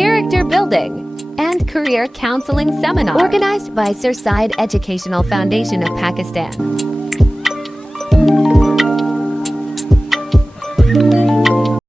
character building, and career counseling seminar organized by Sir Syed Educational Foundation of Pakistan.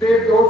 1.5-2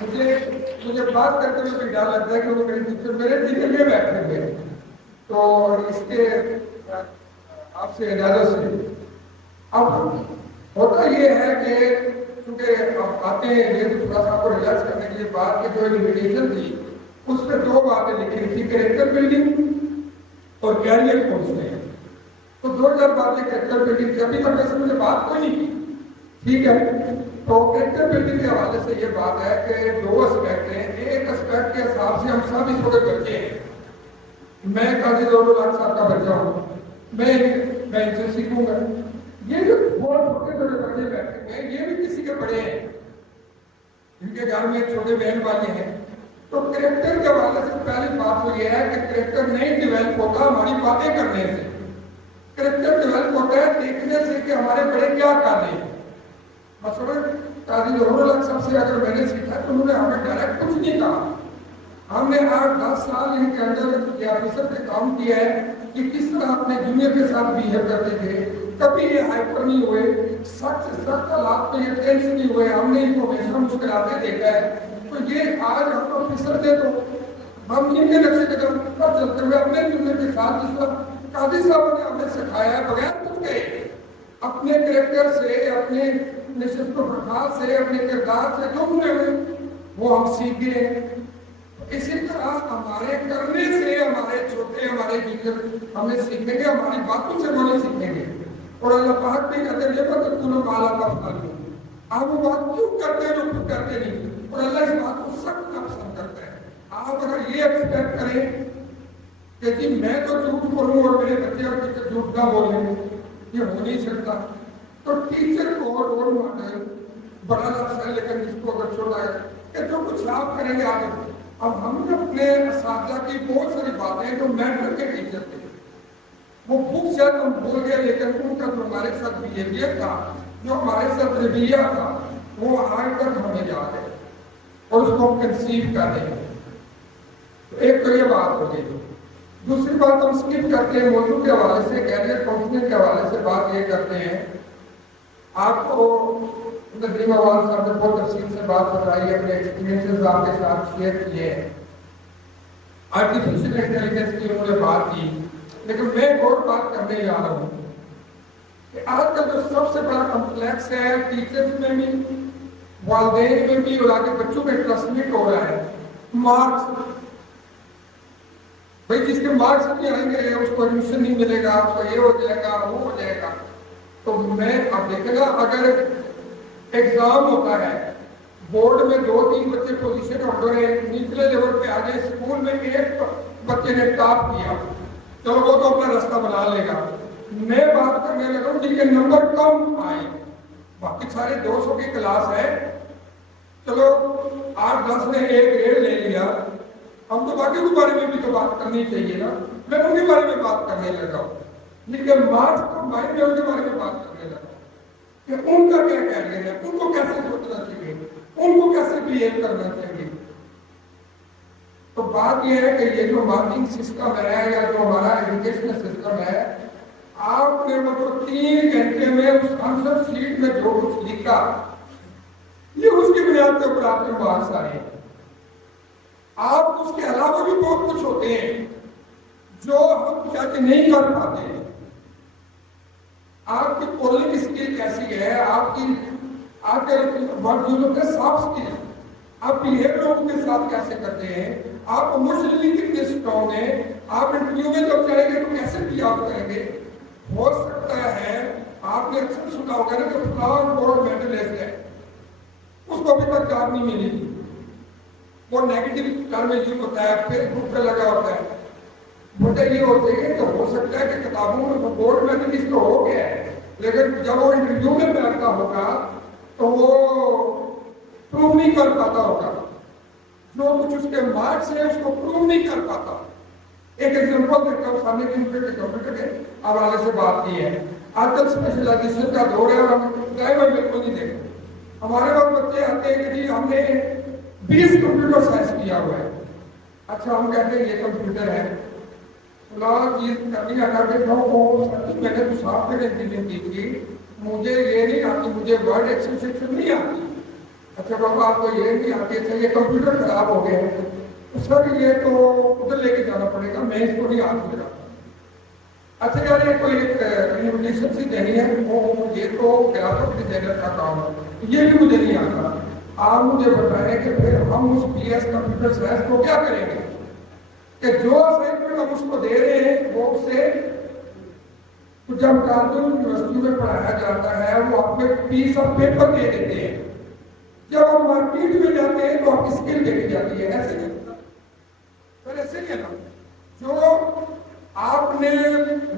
مجھے بات کرتے ہوئے بھی ڈر لگتا ہے کہ وہ میرے ٹیچر میرے دل میں بیٹھے ہوئے. تو اس کے آپ سے اجازت سے اب ہوتا یہ ہے کہ چونکہ آپ آتے ہیں یہ تھوڑا سا آپ کو ریلیکس کرنے کے لیے بات کی جو انویٹیشن تھی اس میں 2 باتیں لکھی تھی, کریکٹر بلڈنگ اور کیریئر کاؤنسلنگ. تو 2-4 باتیں کریکٹر بلڈنگ سے, ابھی تک ویسے مجھے بات کوئی نہیں کی, ٹھیک ہے. تو کریکٹر بلڈنگ کے حوالے سے یہ بات ہے کہ 2 اسپیکٹ ہیں. ایک اسپیکٹ کے حساب سے ہم سب اس وقت بچے ہیں. میں قاضی ظہور الحق صاحب کا بچہ ہوں, میں ان سے سیکھوں گا. یہ جو بہت چھوٹے چھوٹے بچے بیٹھے ہوئے ہیں یہ بھی کسی کے بڑے ہیں, ان کے گھر میں چھوٹے بہن والے ہیں. تو کریکٹر کے حوالے سے پہلی بات تو یہ ہے کہ کریکٹر نہیں ڈیولپ ہوتا ہماری باتیں کرنے سے. کریکٹر ڈیولپ ہوتا ہے دیکھنے سے کہ ہمارے بڑے کیا کر رہے ہیں. مثلاً قاضی ظہور الحق صاحب سے اگر میں نے سیکھا تو انہوں نے ہمیں ڈائریکٹ کچھ نہیں کہا. ہم نے 8-10 سال ان کے اندر یہ آفیسر پہ کام کیا ہے کہ کس طرح اپنے جونیئر کے ساتھ بہیو کرتے تھے. کبھی یہ ہائپر نہیں ہوئے, سخت سے سخت حالات میں یہ ٹینس نہیں ہوئے. ہم نے ان کو ہمیشہ مسکراتے دیکھا ہے. تو یہ آج ہم آفیسر تھے تو ہم ان کے نقشے قدم پر چلتے ہوئے اپنے جونیئر کے ساتھ جس طرح قاضی صاحب نے ہمیں سکھایا ہے بغیر کچھ کہے اپنے کریکٹر سے, اپنے نشست و برخاست سے, اپنے کردار سے جو ہوئے وہ ہم سیکھ گئے. اسی طرح ہمارے کرنے سے ہمارے چھوٹے ہمارے جونیئر ہمیں سیکھیں گے, ہماری باتوں سے وہ نہیں سیکھیں گے. اور اللہ پاک بھی کہتے ہیں یہ مت تم مالا تفعلوا, آپ وہ بات کیوں کرتے ہیں جو خود کرتے نہیں. اور اللہ اس بات کو سخت پسند کرتا ہے. آپ اگر یہ ایکسپیکٹ کریں کہ جی میں تو جھوٹ بولوں اور میرے بچے اور ٹیچر جھوٹ نہ بولیں, یہ ہو نہیں سکتا. تو ٹیچر کو رول ماڈل بڑا لفظ ہے لیکن اس کو اگر چھوڑا ہے کہ جو کچھ آپ کریں گے آگے. اب ہم نے اپنے اساتذہ کی بہت ساری باتیں جو مینٹر کے ٹیچر تھے وہ خوب شاید ہم بھول گئے, لیکن ان کا جو ہمارے ساتھ بیہیویئر تھا, جو ہمارے ساتھ رویہ تھا, وہ آج تک ہمیں یاد ہے اور اس کو ہم کنسیو کر رہے ہیں. ایک تو یہ بات ہو گئی. دوسری بات ہم سکپ کرتے ہیں موضوع کے حوالے سے, کیریئر کاؤنسلنگ کے حوالے سے بات یہ کرتے ہیں. آپ کو ندیم احوال صاحب نے بہت تفصیل سے بات بتائی, اپنے ایکسپیرینسز آپ کے ساتھ شیئر کیے ہیں. آرٹیفیشل انٹیلیجنس کی انہوں نے بات کی, لیکن میں ایک اور بات کرنے جا رہا ہوں کہ آج کل جو سب سے بڑا کمپلیکس ہے ٹیچرز میں بھی, والدین میں بھی اور آگے بچوں میں ٹرانسمٹ ہو رہا ہے, مارکس. بھائی جس کے مارکس نہیں آئیں گے اس کو ایڈمیشن نہیں ملے گا, اس کو یہ ہو جائے گا, وہ ہو جائے گا. تو میں اب دیکھیں گا اگر ایگزام ہوتا ہے, بورڈ میں 2-3 بچے پوزیشن ہولڈر ہیں, نچلے لیول پہ آ جائے, اسکول میں ایک بچے نے ٹاپ کیا, چلو وہ تو اپنا راستہ بنا لے گا. میں بات کرنے لگا ہوں جن کے نمبر کم آئے, باقی سارے 200 کی کلاس ہے, چلو 8-10 نے ایک گریڈ لے لیا, ہم تو باقی کے بارے میں بھی تو بات کرنی چاہیے نا. میں ان کے بارے میں بات کرنے لگا ہوں, لیکن مارکس کم آئے میں ان کے بارے میں بات کرنے لگا کہ ان کا کیا کیریئر ہے, ان کو کیسے سوچنا چاہیے, ان کو کیسے بہیو کرنا چاہیے. تو بات یہ ہے کہ یہ جو مارکنگ سسٹم ہے یا جو ہمارا ایجوکیشن سسٹم ہے, آپ نے مطلب 3 گھنٹے میں اس آنسر شیٹ میں جو کچھ لکھا یہ اس کی بنیاد کے اوپر آپ کے مارکس آئے. آپ اس کے علاوہ بھی بہت کچھ ہوتے ہیں جو ہم جج نہیں کر پاتے. آپ کی پولنگ اسکل کیسی ہے, آپ کی آپ کے سافٹ اسکل, آپ بہیو لوگوں کے ساتھ کیسے کرتے ہیں, آپ ایموشنلی کتنے اسٹرانگ ہیں, آپ انٹرویو میں جب جائیں گے تو کیسے بھی آپ کریں گے. ہو سکتا ہے آپ نے اکثر سنا ہوگا نا کہ فلاں گولڈ میڈلسٹ ہے, اس کو ابھی تک جاب نہیں ملی, وہ نیگیٹو ٹرم یوز ہوتا ہے, فیس بک پہ لگا ہوتا ہے. مجھے یہ ہوتے ہیں کہ ہو سکتا ہے کہ کتابوں میں گولڈ میڈلسٹ تو ہو گیا ہے, لیکن جب وہ انٹرویو میں بیٹھتا ہوگا تو وہ پروو نہیں کر پاتا ہوگا, جو کچھ اس کے مارکس ہیں اس کو پروو نہیں کر پاتا. ایک ایگزامپل دیکھتا ہوں, سامنے کمپیوٹر کے حوالے سے بات کی ہے. آج کل اسپیشلائزیشن کا دور ہے اور ہم ٹائم بالکل نہیں دیکھتے. ہمارے پاس بچے آتے ہیں کہ جی ہم نے 20 کمپیوٹر سائنس کیا ہوا ہے. اچھا ہم کہتے ہیں یہ کمپیوٹر ہے, فلاں چیز کرنی کر کے میں نے تو سافٹ ویئر انجینئرنگ کی تھی, مجھے یہ نہیں آتی, مجھے ورڈ ایکسل نہیں آتی. اچھا بابا آپ کو یہ نہیں آتی، اچھا یہ کمپیوٹر خراب ہو گئے ہیں تو سر یہ تو ادھر لے کے جانا پڑے گا، میں اس کو نہیں ہاتھ لگا۔ اچھا یار یہ کوئی ایک انویٹیشن سی دینی ہے، وہ یہ تو گرافک ڈیزائنر کا کام ہے، یہ بھی مجھے نہیں آتا، آپ مجھے بتائیں کہ پھر ہم اس بی ایس کمپیوٹر سائنس کو کیا کریں گے کہ جو اسائنمنٹ ہم اس کو دے رہے ہیں وہ اس سے جب کارٹون یونیورسٹی میں پڑھایا جاتا ہے وہ آپ کو پیس آف پیپر دے دیتے ہیں، جب ہم مارکیٹ میں جاتے ہیں تو آپ کی اسکل دیکھی جاتی ہے، ایسے نہیں ہوتا سر، ایسے نہیں ہے نا۔ جو آپ نے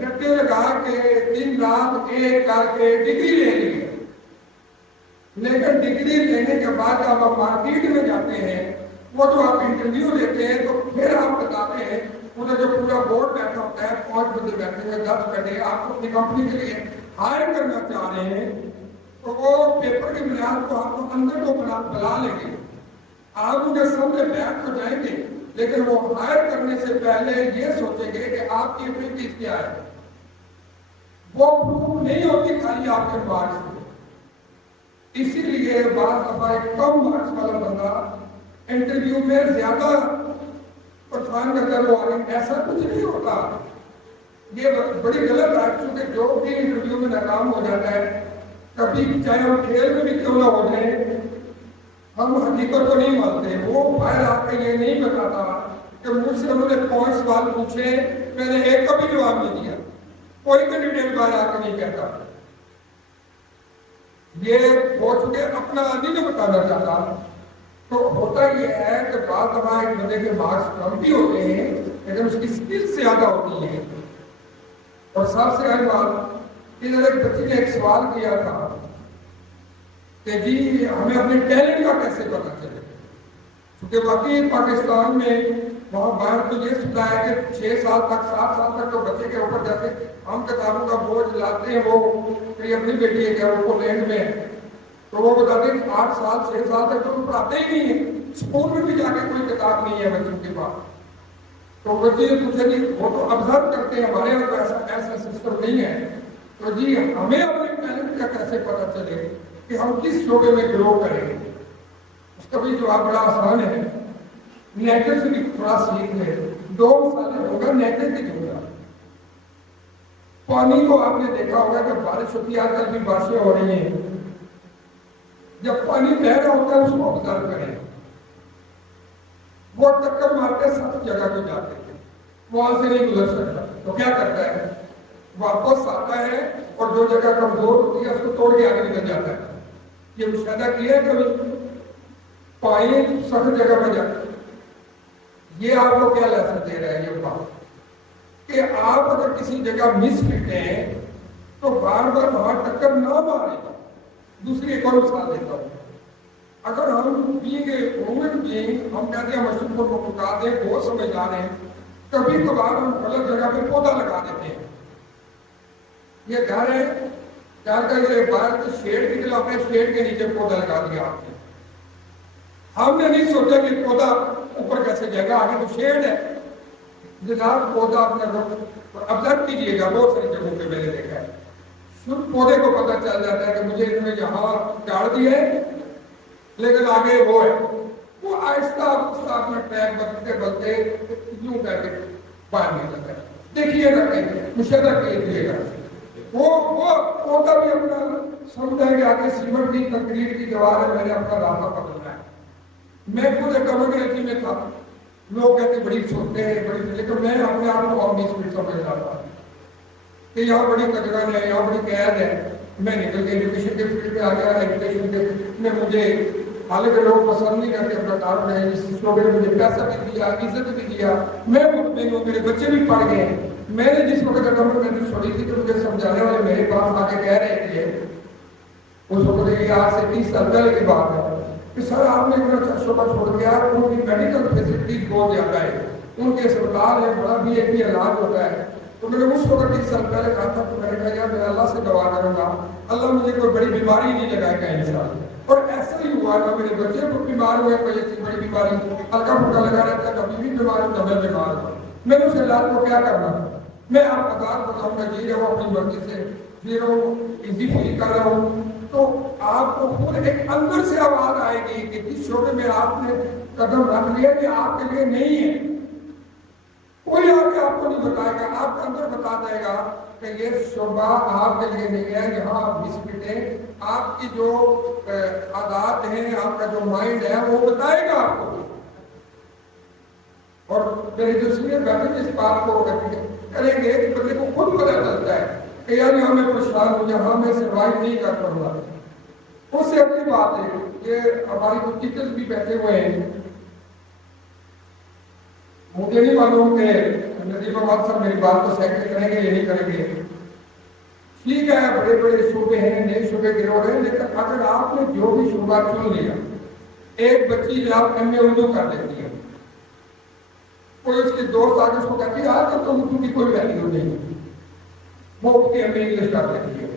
رٹے لگا کے دن رات ایک کر کے ڈگری لے لی ہے، لیکن ڈگری لینے کے بعد جب آپ مارکیٹ میں جاتے ہیں وہ جو آپ انٹرویو لیتے ہیں تو پھر آپ بتاتے ہیں، ادھر جو پورا بورڈ بیٹھا ہوتا ہے 5 بندے بیٹھے ہوئے 10 بیٹھے آپ کو اپنی کمپنی کے لیے ہائر کرنا چاہ رہے ہیں، تو وہ پیپر کی بنیاد کو آپ کو اندر کو بلا لیں گے، آپ ان کے سامنے بیٹھ ہو جائیں گے، لیکن وہ ہائر کرنے سے پہلے یہ سوچیں گے کہ آپ کی ایبلٹیز کیا ہے، وہ پروف نہیں ہوتی خالی آپ کے مارکس سے۔ اسی لیے بعض دفعہ ایک کم مارکس والا بندہ انٹرویو میں زیادہ پرفارم کرتا ہے، وہ آگے ایسا کچھ نہیں ہوتا، یہ بڑی غلط ہے، کیونکہ جو بھی انٹرویو میں ناکام ہو جاتا ہے، کبھی چاہے ہم کھیل میں بھی کیوں نہ ہو جائیں، ہم حقیقت کو نہیں مانتے، وہ باہر آ کے یہ نہیں بتاتا کہ مجھ سے انہوں نے 5 سوال پوچھے میں نے ایک کا بھی جواب نہیں دیا، کوئی کینڈیڈیٹ باہر آ کے نہیں کہتا، یہ ہو چکے اپنا نہیں بتانا چاہتا۔ تو ہوتا یہ ہے کہ بعض دفعہ ایک بندے کے مارکس کم بھی ہوتے ہیں لیکن اس کی سکل زیادہ ہوتی ہے۔ اور سب سے اہم بات، ادھر ایک بچے نے ایک سوال کیا تھا کہ جی ہمیں اپنے ٹیلنٹ کا کیسے پتا چلے، کیونکہ واقعی پاکستان میں وہاں باہر تو یہ سنا ہے کہ 6 سال تک 7 سال تک تو بچے کے اوپر جیسے ہم کتابوں کا بوجھ لاتے ہیں، وہ میری اپنی بیٹی ہے کہ وہ پولینڈ میں ہے تو وہ بتاتے ہیں کہ 8 سال 6 سال تک تو پڑھاتے ہی نہیں ہیں، اسکول میں بھی جا کے کوئی کتاب نہیں ہے بچوں کے پاس۔ تو بچے پوچھے جی وہ تو آبزرو کرتے ہیں، ہمارے یہاں ایسا سسٹم نہیں ہے، تو جی ہمیں اپنے ٹیلنٹ کا کیسے پتا چلے کہ ہم کس شعبے میں گرو کریں گے؟ اس کا بھی جواب بڑا آسان ہے، نیچر سے بھی تھوڑا سیکھ لے، 2 مثالیں ہوگا نیچر کی دوں گا۔ پانی کو آپ نے دیکھا ہوگا کہ بارش ہوتی ہے، آج کل بھی بارشیں ہو رہی ہیں، جب پانی بہ رہا ہوتا ہے اس کو آبزرو کریں، وہ ٹکر مار کے 7 جگہ پہ جاتے ہیں، وہاں سے نہیں گزر سکتا، تو کیا کرتا ہے واپس آتا ہے اور جو جگہ کمزور ہوتی ہے اس کو توڑ کے آگے نکل جاتا ہے۔ یہ مشاہدہ کیا ہے کبھی؟ پانی 7 جگہ پہ جاتا ہے۔ یہ آپ کو کیا لیسن دے رہا ہے یہ بات کہ آپ اگر کسی جگہ مس فٹ ہیں تو بار بار وہاں ٹکر نہ مارے۔ دوسری ایک اور مثال دیتا ہوں، اگر ہم بینگ اے ہیومن بینگ، ہم کہتے ہیں مشہور کو مکاتے ہیں، بہت سمجھدار ہیں، کبھی کبھار ہم غلط جگہ پہ پودا لگا دیتے ہیں۔ یہ گھر ہے، گھر کا یہ باہر تو شیڈ نکلا، اپنے شیڈ کے نیچے پودا لگا دیا آپ نے، ہم نے نہیں سوچا کہ پودا اوپر کیسے جائے گا، آگے تو شیڈ ہے۔ جناب پودا اپنے رخ ابزرو کیجیے گا، بہت ساری جگہوں پہ میں نے دیکھا ہے، پودے کو پتہ چل جاتا ہے کہ مجھے انہوں نے یہاں ڈال دی ہے لیکن آگے وہ ہے، وہ آہستہ آہستہ اپنا ٹریک بدلتے بدلتے یوں کر کے باہر نکلتا ہے۔ دیکھیے گا کہیں مشاہدہ کیجیے گا، وہ پودا بھی اپنا سمجھا کہ آگے سیمنٹ کی کنکریٹ کی دیوار ہے، میں نے اپنا راستہ بدلنا ہے۔ میں خود ایک کمیونٹی میں تھا، لوگ کہتے بڑی سوچتے ہیں بڑی، لیکن میں اپنے آپ کو اور 20 منٹ سمجھ رہا تھا کہ یہاں بڑی کٹگن ہے، یہاں بڑی قید ہے۔ میں نکل کے ایجوکیشن کے فیلڈ میں آ گیا، ایجوکیشن کے میں مجھے حالانکہ لوگ پسند نہیں کرتے اپنا کام ہے، اس شعبے میں مجھے پیسہ بھی دیا، عزت بھی دیا، میں مطمئن ہوں، میرے بچے بھی پڑھ گئے ہیں۔ میں نے جس وقت گورنمنٹ چھوڑی تھی کہ مجھے سمجھانے والے میرے پاس آ کے کہہ رہے تھے، اس وقت یہ آج سے 30 سال پہلے کی بات ہے کہ سر آپ نے اتنا اچھا شعبہ چھوڑ دیا، ان کی میڈیکل فیسلٹیز بہت زیادہ ہے، ان کے اسپتال ہے، بڑا بھی ایک بھی علاج ہوتا ہے۔ تو میں نے اس وقت 30 سال پہلے کہا تھا، تو میں نے کہا یار میں اللہ سے دعا کروں گا اللہ مجھے کوئی بڑی بیماری نہیں لگائے گا انشاءاللہ۔ اور ایسا ہی ہوا نا، میرے بچے کو بیمار ہوئے، کوئی ایسی بڑی بیماری ہلکا پھلکا لگا رہتا ہے، کبھی بھی بیمار ہوں کبھی بیمار ہوں، میں نے اس علاج کو کیا کرنا تھا؟ میں آپ 1000 بتاؤں گا، جی رہا ہوں اپنی مرضی سے، جی رہا ہوں، ایزی فیل کر رہا ہوں، تو آپ کو خود ایک اندر سے آواز آئے گی کہ جس شعبے میں آپ نے قدم رکھ لیا یہ آپ کے لیے نہیں ہے. کوئی آ کے آپ کو نہیں بتائے گا, آپ کا اندر بتا دے گا کہ یہ شعبہ آپ کے لیے نہیں ہے, یہاں آپ مسفٹ ہیں. آپ کی جو عادات ہیں, آپ کا جو مائنڈ ہے وہ بتائے گا آپ کو. اور میرے جو سینئر بیٹھے اس بات کو کریں گے کہ بندے کو خود پتہ چلتا ہے کہ یار یہاں میں پریشان ہوں, یہاں میں سروائیو نہیں کر پاؤں گا. اس سے اگلی بات ہے کہ ہماری کچھ ٹیچرز بھی بیٹھے ہوئے ہیں, مجھے نہیں معلوم کہ ندیم احمد صاحب میری بات کو سیکنڈ کریں گے یا نہیں کریں گے. ٹھیک ہے, بڑے بڑے شعبے ہیں, نئے شعبے گرو رہے ہیں, لیکن اگر آپ نے جو بھی شعبہ چن لیا, ایک بچی جو آپ ایم اے اردو کر دیتی ہے, کوئی اس کے دوست آگے اس کو کہتی ہے یار تو اردو کی کوئی ویلیو نہیں, وہ اس کی ایم اے انگلش کر دیتی ہے.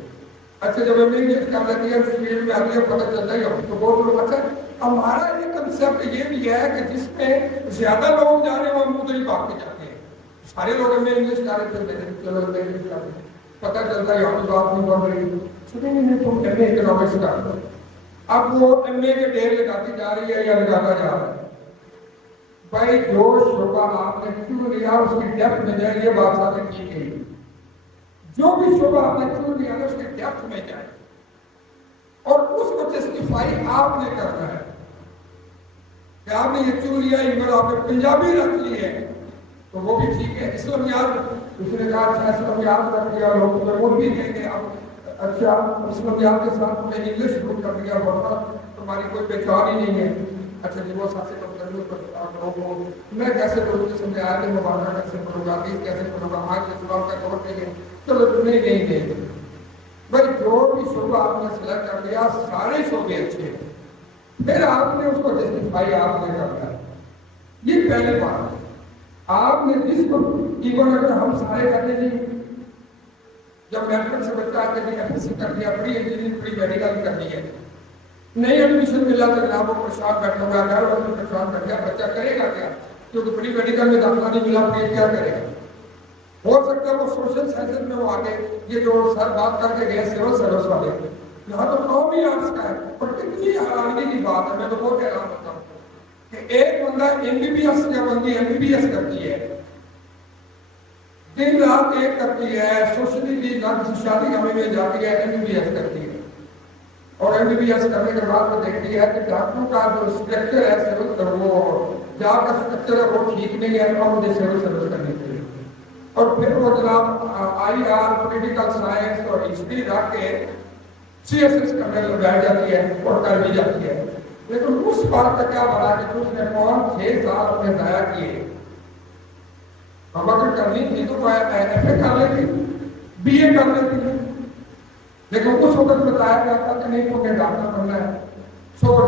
اچھا جب ایم اے انگلش کر لیتی ہے, فیلڈ میں آتی ہے, پتہ چلتا ہے تو بہت لوگ. اچھا ہمارا یہ کنسیپٹ یہ بھی ہے کہ جس میں زیادہ لوگ جا رہے ہیں وہ ہم ادھر ہی بھاگ کے جاتے ہیں. سارے لوگ ایم اے انگلش کر رہے تھے, چلو ایم اے انگلش کر رہے ہیں, پتہ چلتا ہے یہاں بات نہیں بن رہی, سنیں نہیں تم ایم اے اکنامکس کر دو. اب وہ ایم اے کے ڈھیر لگاتی جا رہی ہے یا لگاتا جا رہا ہے. بھائی جو شعبہ آپ نے چن لیا اس کی ڈیپتھ میں جائے, یہ بات ساتھ ٹھیک ہے. جو بھی شعبہ آپ نے چن لیا اس کی ڈیپتھ میں جائے اور اس کو جسٹیفائی آپ نے کرنا ہے کہ آپ نے یہ چن لیا, ایون آپ نے پنجابی رکھ لی ہے تو وہ بھی ٹھیک ہے. اسلامیات دوسرے نے کہا اچھا اسلامیات رکھ لیا, لوگ تمہیں وہ بھی دیں گے. اب اچھا اسلامیات کے ساتھ تمہیں انگلش شروع کر دیا, ورنہ تمہاری کوئی پہچان ہی نہیں ہے. اچھا جی وہ ساتھ سے میں کیسے کروں, جس میں آیت مبارکہ کیسے پڑھوں گا, حدیث کیسے پڑھوں گا, آج کے سوال کا جواب نہیں ہے, چلو تم نہیں دیں. بھائی جو بھی شعبہ آپ نے سلیکٹ کر لیا, سارے شعبے اچھے ہیں, پھر آپ نے اس کو جسٹیفائی آپ نے کرنا ہے. یہ پہلے بات ہے. آپ نے جس کو ایون اگر ہم سارے کہتے ہیں جب میٹرک سے بچہ آتے ہیں ایف ایس سی کر دیا, پری انجینئرنگ پری میڈیکل کر دی ہے, نہیں ایڈمیشن ملا تو جناب وہ پریشان بیٹھا ہوا ہے, اور پریشان کر دیا, بچہ کرے گا کیا, کیونکہ پری میڈیکل میں داخلہ نہیں ملا, پھر کیا کرے گا. ہو سکتا ہے وہ سوشل سائنس میں وہ آگے, یہ جو سر بات کر کے گئے سیول سروس والے, یہاں تو قومی آرٹس کا ہے. اور کتنی حیرانی کی بات ہے, میں تو بہت حیران ہوتا ہوں کہ ایک بندہ ایم بی بی ایس یا بندی ایم بی بی ایس کرتی ہے, دن رات ایک کرتی ہے, سوشلی بھی شادی گامی میں جاتی ہے, ایم بی بی ایس کرتی ہے, اور ایم بی بی ایس کرنے کے بعد وہ دیکھتی ہے کہ ڈاکٹروں کا جو اسٹرکچر ہے سیول, وہ جہاں کا اسٹرکچر ہے وہ ٹھیک نہیں ہے, اور مجھے سیول سروس کرنی چاہیے. اور پھر وہ جناب آئی آر, پولیٹیکل سائنس اور ہسٹری رکھ کے سی ایس ایس کرنے میں بیٹھ جاتی ہے اور کر بھی جاتی ہے. لیکن اس بات کا کیا بنا کہ اس نے 5-6 سال اپنے ضائع کیے. ہم اگر کرنی تھی تو ایف اے کر لیتی, بی اے کر لیتی, لیکن اس وقت بتایا گیا تھا کہ نہیں تمہیں ڈاکٹر بننا ہے. سو